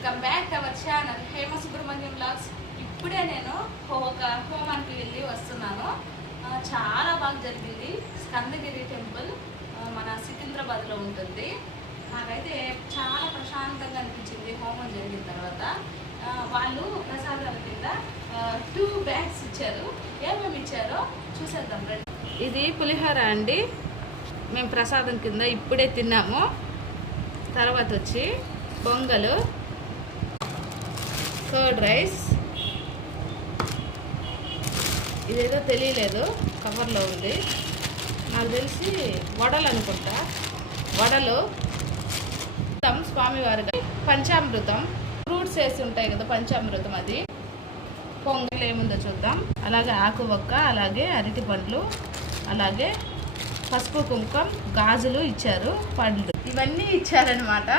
Welcome back to our channel Hema Subrahmanyam vlogs. ఇప్పుడే నేను ఒక హోమానికి వెళ్ళి వస్తున్నాను. చాలా బాగా జరిగింది. స్కందగిరి టెంపుల్ మన సికింద్రాబాద్లో ఉంటుంది. నాకైతే చాలా ప్రశాంతంగా అనిపించింది హోమం జరిగిన తర్వాత. వాళ్ళు ప్రసాదాల కింద 2 బ్యాగ్స్ ఇచ్చారు. ఏమేమి ఇచ్చారో చూసేద్దాం రండి. ఇది పులిహోర అండి, మేము ప్రసాదం కింద ఇప్పుడే తిన్నాము. తర్వాత వచ్చి పొంగలు, కర్డ్ రైస్, ఇదేదో తెలియలేదు కవర్లో ఉంది, నాకు తెలిసి వడలు అనుకుంటా. వడలు, స్వామివారి పంచామృతం, ఫ్రూట్స్ వేసి ఉంటాయి కదా పంచామృతం, అది పొంగల్ ఏముందో చూద్దాం. అలాగే ఆకు ఒక్క, అలాగే అరటి పండ్లు, అలాగే పసుపు కుంకుమ, గాజులు ఇచ్చారు, పండ్లు ఇవన్నీ ఇచ్చారనమాట.